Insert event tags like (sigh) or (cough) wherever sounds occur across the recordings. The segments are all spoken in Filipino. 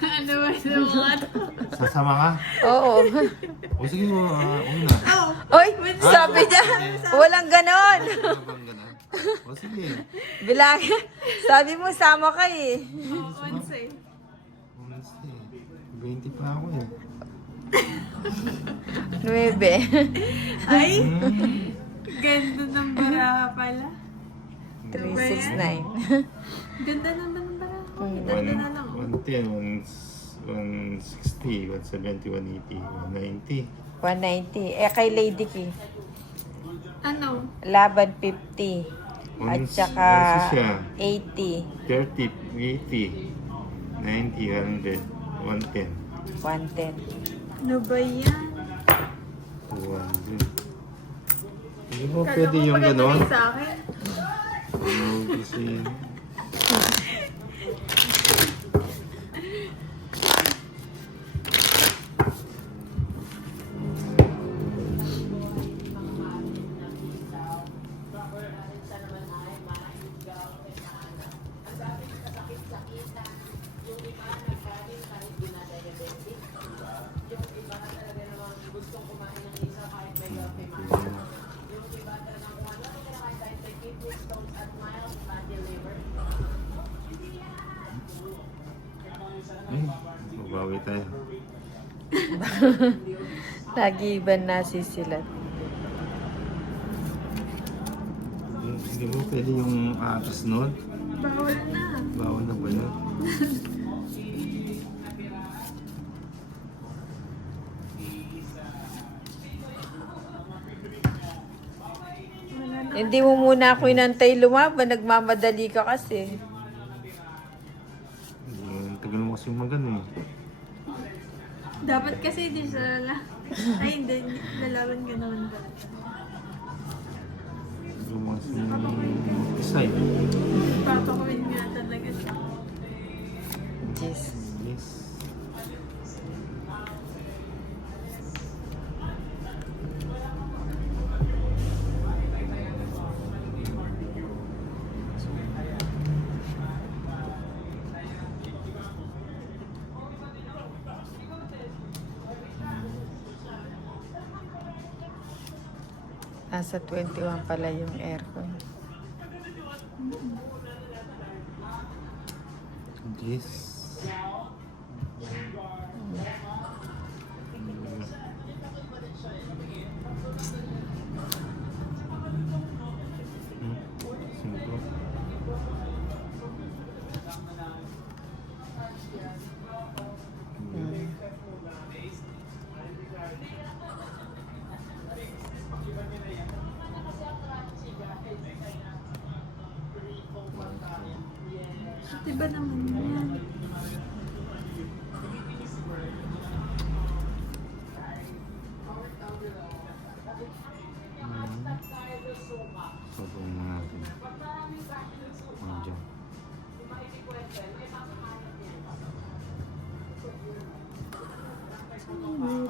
ano ba sa mga to? Sasama ka? Oo. O sige mo, uh, una. Oy, sabi niya, walang ganon. Ano bang ganun? O sige. Bilang, sabi mo sama ka eh. Once eh. Honestly, 20 pa ako eh. Nuebe. Ay! Hmm. Ganda ng baraha pala. 369. Ganda naman ng. Mm. Ganda na lang. 110, 160, 170, 180, 190. 190. Eh, kay Lady Key. Ano? Laban 50. At saka ano siya? 80. 30, 80, 90, 100, 110, 110. Ano ba yan? 200. Hindi mo Kala pwede ko yung maganda ganon? rin sa akin. Ano kasi... mabawi tayo. (laughs) Nag-iiban na si sila. Hindi mo pwede yung atas nun? Bawal na. Bawal na ba na. Hindi mo muna ako inantay lumaban. Nagmamadali ka kasi. Ang tagal mo kasi magano eh. Dapat kasi di siya lala. Ay, hindi. hindi. Lalaban ka naman ba? Tagal mo kasi decide. Papakuin nga talaga siya. Nasa 21 pala yung aircon. Yes. Hmm, Diba naman yan? Sobrang na natin. Andiyan.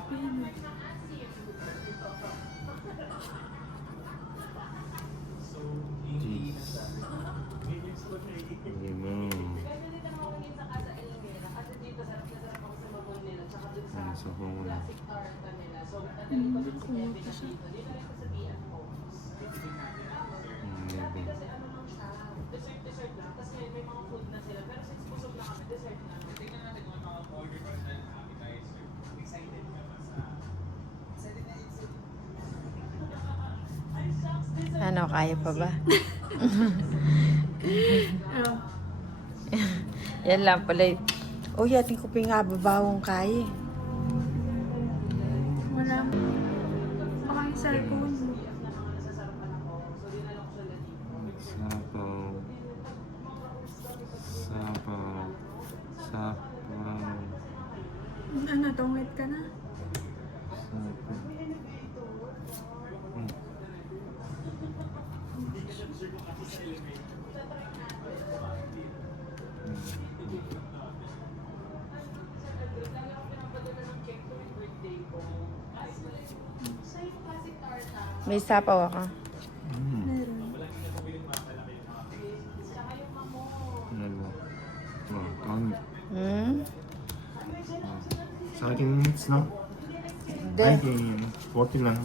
Jeez. Ano sa ko muna? Hmm, maybe. Ano, kaya pa ba? Oh. (laughs) (laughs) Yan lang pala. y- Uy, ating ko pingababawang kaya. Wala. Baka yung cellphone mo. Sapaw. Sapaw. Sapaw. Ano, tungit ka na? May sapaw ako. Mm. Mm. Sa akin minutes, no? 19, 40 lang.